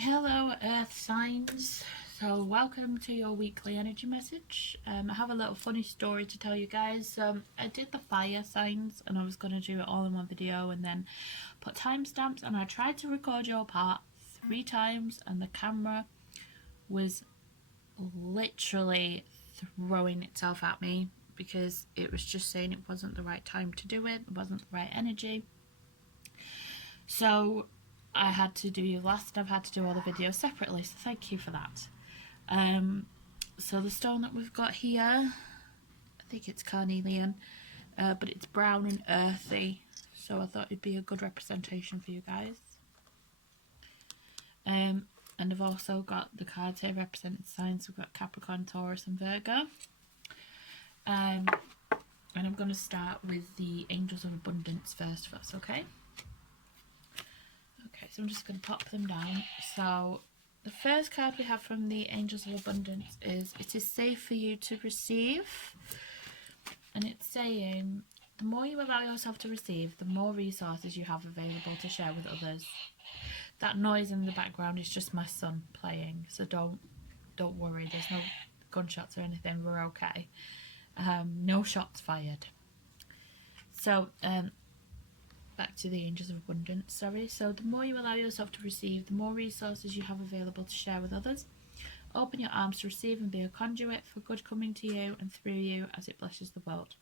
Hello Earth signs, so welcome to your weekly energy message. I have a little funny story to tell you guys. I did the fire signs and I was going to do it all in one video and then put timestamps, and I tried to record your part 3 times and the camera was literally throwing itself at me because it was just saying it wasn't the right time to do it wasn't the right energy. So I had to do your last, and I've had to do all the videos separately, so thank you for that. So the stone that we've got here, I think it's carnelian, but it's brown and earthy, so I thought it'd be a good representation for you guys. And I've also got the cards here representing signs. We've got Capricorn, Taurus and Virgo. And I'm going to start with the Angels of Abundance first, if that's okay. Okay, so I'm just going to pop them down. So the first card we have from the Angels of Abundance is, it is safe for you to receive. And it's saying, the more you allow yourself to receive, the more resources you have available to share with others. That noise in the background is just my son playing, so don't worry, there's no gunshots or anything, we're okay. No shots fired. So back to the Angels of Abundance, sorry. So the more you allow yourself to receive, the more resources you have available to share with others. Open your arms to receive and be a conduit for good coming to you and through you as it blesses the world.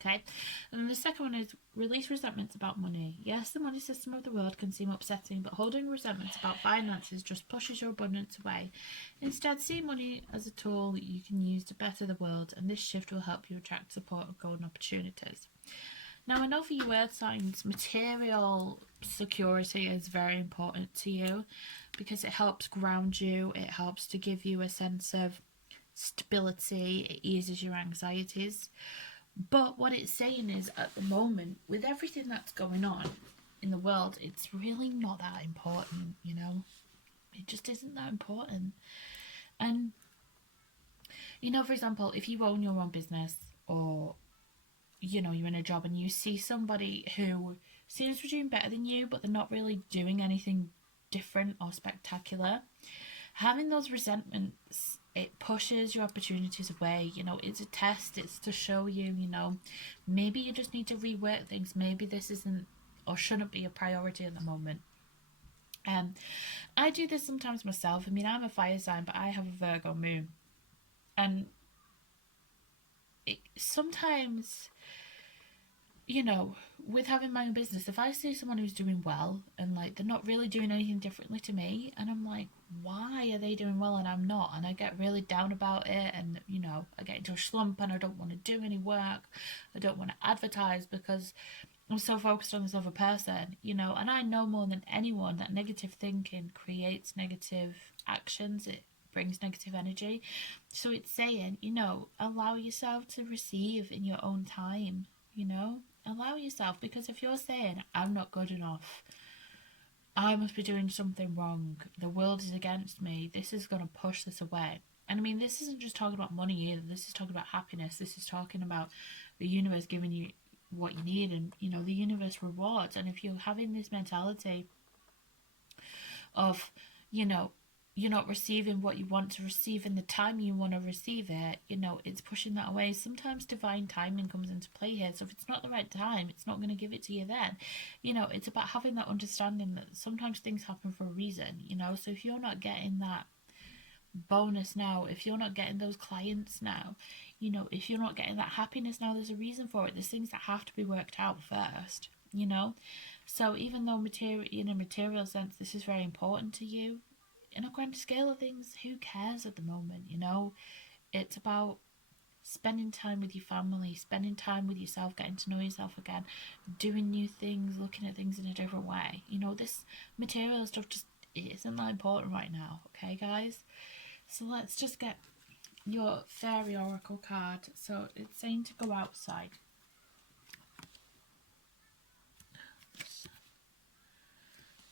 Okay, and then the second one is, release resentments about money. Yes, the money system of the world can seem upsetting, but holding resentments about finances just pushes your abundance away. Instead, see money as a tool that you can use to better the world, and this shift will help you attract support and golden opportunities. Now, I know for you Earth signs, material security is very important to you because it helps ground you, it helps to give you a sense of stability, it eases your anxieties. But what it's saying is, at the moment, with everything that's going on in the world, it's really not that important, you know? It just isn't that important. And, you know, for example, if you own your own business, or, you know, you're in a job and you see somebody who seems to be doing better than you, but they're not really doing anything different or spectacular, having those resentments, it pushes your opportunities away. You know, it's a test, it's to show you, you know, maybe you just need to rework things, maybe this isn't or shouldn't be a priority at the moment. I do this sometimes myself. I mean, I'm a fire sign, but I have a Virgo moon, and sometimes, you know, with having my own business, if I see someone who's doing well and like they're not really doing anything differently to me, and I'm like, why are they doing well and I'm not? And I get really down about it, and you know, I get into a slump and I don't want to do any work, I don't want to advertise because I'm so focused on this other person, you know. And I know more than anyone that negative thinking creates negative actions, it brings negative energy. So it's saying, you know, allow yourself to receive in your own time, you know. Allow yourself, because if you're saying, I'm not good enough, I must be doing something wrong, the world is against me, this is going to push this away. And I mean, this isn't just talking about money either, this is talking about happiness, this is talking about the universe giving you what you need, and you know, the universe rewards. And if you're having this mentality of, you know, you're not receiving what you want to receive in the time you want to receive it, you know, it's pushing that away. Sometimes divine timing comes into play here. So if it's not the right time, it's not going to give it to you then. You know, it's about having that understanding that sometimes things happen for a reason, you know. So if you're not getting that bonus now, if you're not getting those clients now, you know, if you're not getting that happiness now, there's a reason for it. There's things that have to be worked out first, you know. So even though in a material sense, this is very important to you, in a grand scale of things, who cares at the moment, you know? It's about spending time with your family, spending time with yourself, getting to know yourself again, doing new things, looking at things in a different way. You know, this material stuff just isn't that important right now, okay, guys? So let's just get your fairy oracle card. So it's saying to go outside.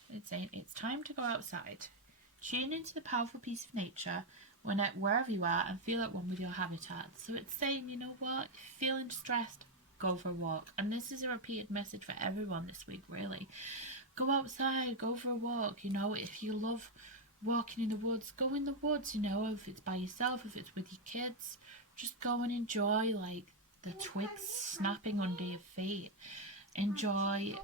It's saying it's time to go outside. Tune into the powerful piece of nature wherever you are and feel at one with your habitat. So it's saying, you know what, if you're feeling stressed, go for a walk. And this is a repeated message for everyone this week, really. Go outside, go for a walk, you know. If you love walking in the woods, go in the woods, you know. If it's by yourself, if it's with your kids, just go and enjoy like the twigs snapping under your feet. Enjoy,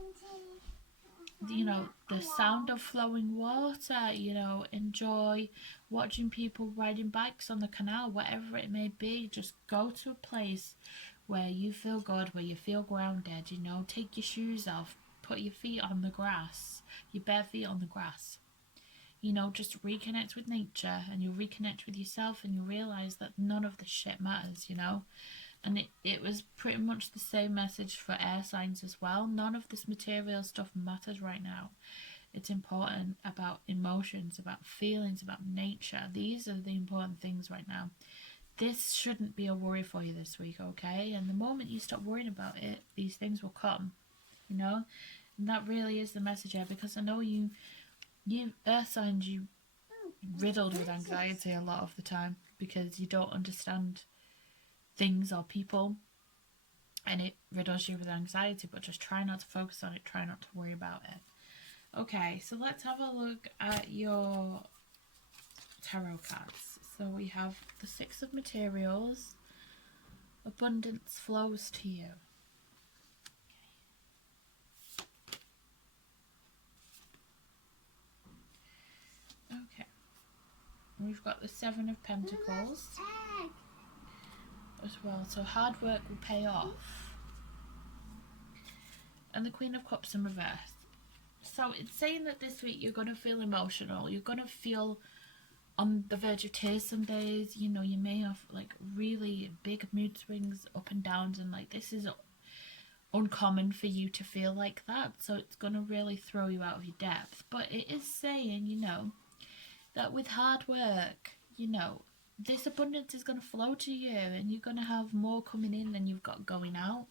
you know, the sound of flowing water, you know. Enjoy watching people riding bikes on the canal, whatever it may be. Just go to a place where you feel good, where you feel grounded, you know. Take your shoes off, put your feet on the grass, your bare feet on the grass, you know. Just reconnect with nature, and you'll reconnect with yourself, and you'll realize that none of this shit matters, you know. And it was pretty much the same message for air signs as well. None of this material stuff matters right now. It's important about emotions, about feelings, about nature. These are the important things right now. This shouldn't be a worry for you this week, okay? And the moment you stop worrying about it, these things will come, you know. And that really is the message here, because I know you earth signs, you riddled with anxiety a lot of the time because you don't understand things or people, and it riddles you with anxiety. But just try not to focus on it, try not to worry about it. Okay, so let's have a look at your tarot cards. So we have the Six of Materials. Abundance flows to you. Okay, we've got the Seven of Pentacles as well, so hard work will pay off. And the Queen of Cups in reverse. So it's saying that this week you're going to feel emotional, you're going to feel on the verge of tears some days, you know. You may have like really big mood swings, up and downs, and like this is uncommon for you to feel like that, so it's going to really throw you out of your depth. But it is saying, you know, that with hard work, you know, this abundance is going to flow to you, and you're going to have more coming in than you've got going out.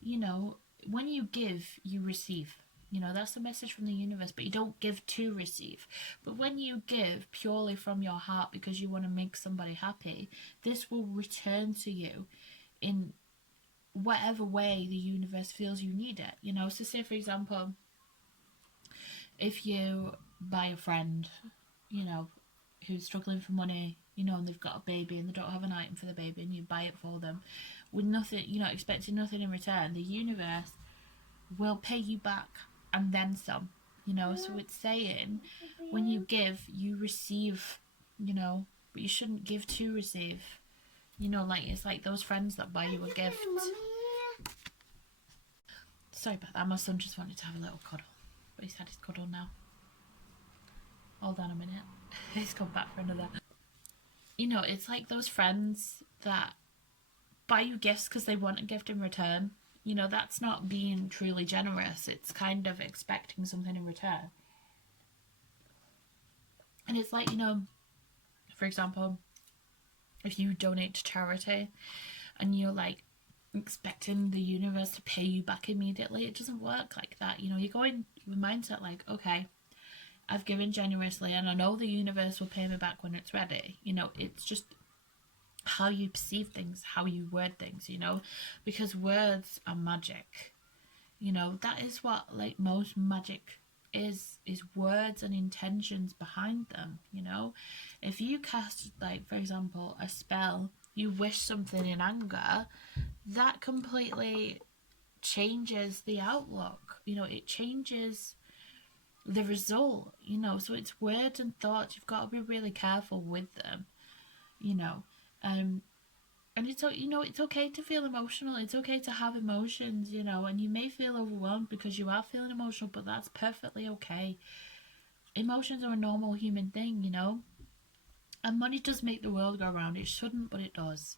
You know, when you give, you receive. You know, that's the message from the universe, but you don't give to receive. But when you give purely from your heart because you want to make somebody happy, this will return to you in whatever way the universe feels you need it. You know, so say for example, if you buy a friend, you know, who's struggling for money, you know, and they've got a baby and they don't have an item for the baby, and you buy it for them with nothing, you know, expecting nothing in return, the universe will pay you back and then some, you know. So it's saying when you give, you receive, you know, but you shouldn't give to receive. You know, like it's like those friends that buy you a gift. Sorry about that, my son just wanted to have a little cuddle, but he's had his cuddle now. Hold on a minute. He's come back for another. You know, it's like those friends that buy you gifts because they want a gift in return. You know, that's not being truly generous. It's kind of expecting something in return. And it's like, you know, for example, if you donate to charity and you're like expecting the universe to pay you back immediately, it doesn't work like that. You know, you go in with mindset like, okay, I've given generously and I know the universe will pay me back when it's ready. You know, it's just how you perceive things, how you word things, you know, because words are magic. You know, that is what like most magic is words and intentions behind them. You know, if you cast, like for example, a spell, you wish something in anger, that completely changes the outlook. You know, it changes the result, you know. So it's words and thoughts, you've got to be really careful with them, you know. And it's, you know, it's okay to feel emotional, it's okay to have emotions, you know, and you may feel overwhelmed because you are feeling emotional, but that's perfectly okay. Emotions are a normal human thing, you know. And money does make the world go round. It shouldn't, but it does.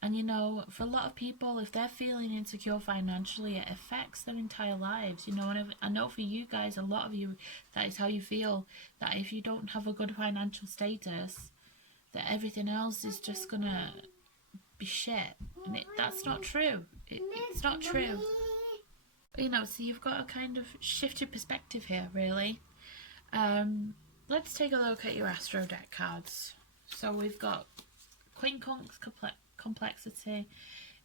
And you know, for a lot of people, if they're feeling insecure financially, it affects their entire lives, you know. And I know for you guys, a lot of you, that is how you feel, that if you don't have a good financial status, that everything else is just gonna be shit. And that's not true. It's not true. You know, so you've got to kind of shift your perspective here, really. Let's take a look at your Astro deck cards. So we've got Queen Conks Complexity,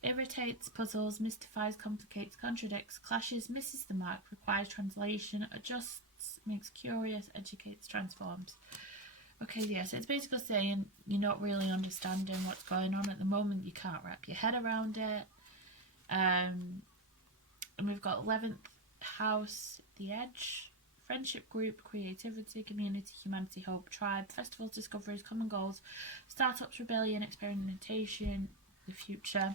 irritates, puzzles, mystifies, complicates, contradicts, clashes, misses the mark, requires translation, adjusts, makes curious, educates, transforms. Okay, yeah, so it's basically saying you're not really understanding what's going on at the moment. You can't wrap your head around it. And we've got 11th house, the edge, friendship, group, creativity, community, humanity, hope, tribe, festivals, discoveries, common goals, startups, rebellion, experimentation, the future,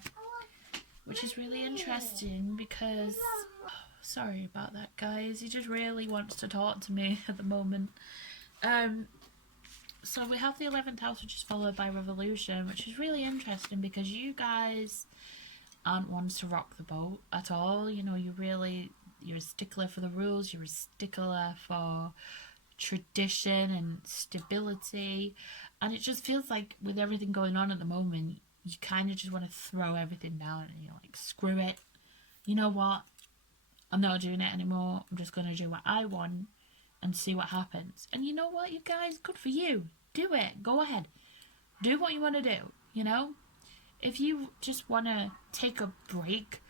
which is really interesting because, sorry about that, guys, he just really wants to talk to me at the moment. So we have the 11th house, which is followed by revolution, which is really interesting because you guys aren't ones to rock the boat at all. You know, you're a stickler for the rules, you're a stickler for tradition and stability, and it just feels like with everything going on at the moment, you kind of just want to throw everything down and you're like, screw it, you know what, I'm not doing it anymore, I'm just going to do what I want and see what happens. And you know what, you guys, good for you, do it, go ahead, do what you want to do, you know. If you just want to take a break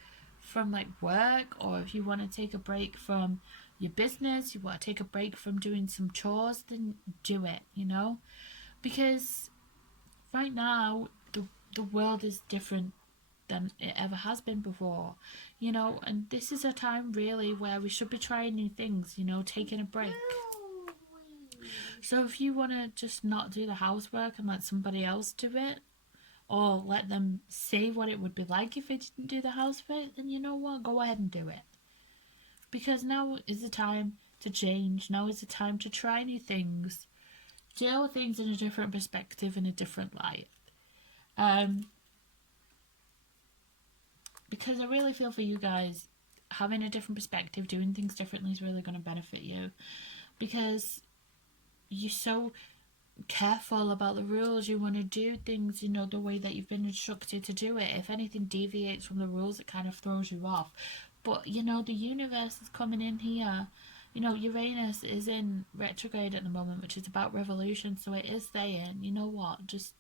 from like work, or if you want to take a break from your business, you want to take a break from doing some chores, then do it, you know, because right now the world is different than it ever has been before, you know, and this is a time really where we should be trying new things, you know, taking a break. So if you want to just not do the housework and let somebody else do it, or let them say what it would be like if they didn't do the housework, then you know what, go ahead and do it. Because now is the time to change, now is the time to try new things, deal with things in a different perspective, in a different light. Because I really feel for you guys, having a different perspective, doing things differently is really going to benefit you. Because you're so careful about the rules, you want to do things, you know, the way that you've been instructed to do it. If anything deviates from the rules, it kind of throws you off. But you know, the universe is coming in here, you know, Uranus is in retrograde at the moment, which is about revolution, so it is saying, you know what, just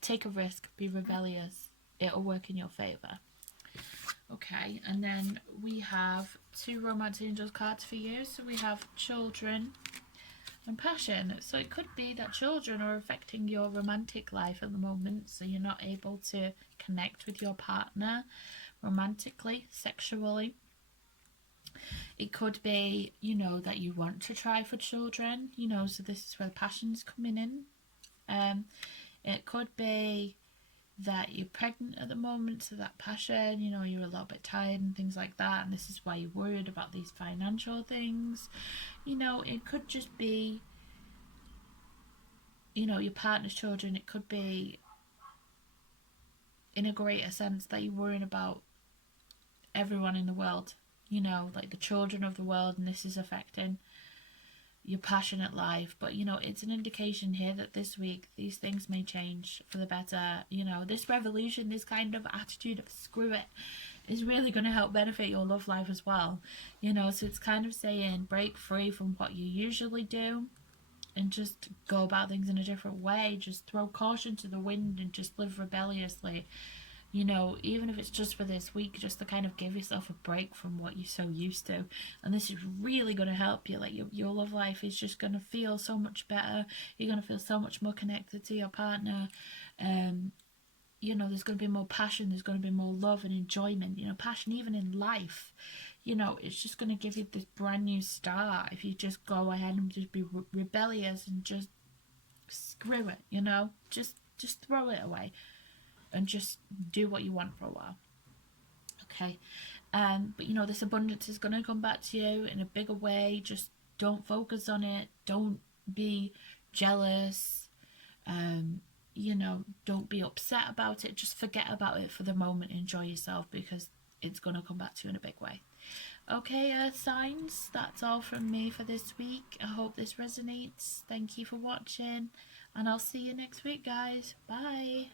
take a risk, be rebellious, it'll work in your favour. Okay, and then we have 2 romance angels cards for you. So we have children and passion. So it could be that children are affecting your romantic life at the moment, so you're not able to connect with your partner romantically, sexually. It could be, you know, that you want to try for children, you know, so this is where passion's coming in. It could be that you're pregnant at the moment, so that passion, you know, you're a little bit tired and things like that, and this is why you're worried about these financial things. You know, it could just be, you know, your partner's children. It could be in a greater sense that you're worrying about everyone in the world, you know, like the children of the world, and this is affecting your passionate life. But you know, it's an indication here that this week these things may change for the better. You know, this revolution, this kind of attitude of screw it, is really going to help benefit your love life as well, you know. So it's kind of saying break free from what you usually do and just go about things in a different way. Just throw caution to the wind and just live rebelliously, you know, even if it's just for this week, just to kind of give yourself a break from what you're so used to. And this is really going to help you. Like your love life is just going to feel so much better. You're going to feel so much more connected to your partner. You know, there's going to be more passion, there's going to be more love and enjoyment, you know, passion even in life. You know, it's just going to give you this brand new start if you just go ahead and just be rebellious and just screw it, you know, just throw it away and just do what you want for a while. Okay, but you know, this abundance is going to come back to you in a bigger way. Just don't focus on it, don't be jealous, you know, don't be upset about it, just forget about it for the moment, enjoy yourself, because it's going to come back to you in a big way. Okay, earth signs, that's all from me for this week. I hope this resonates. Thank you for watching, and I'll see you next week, guys. Bye.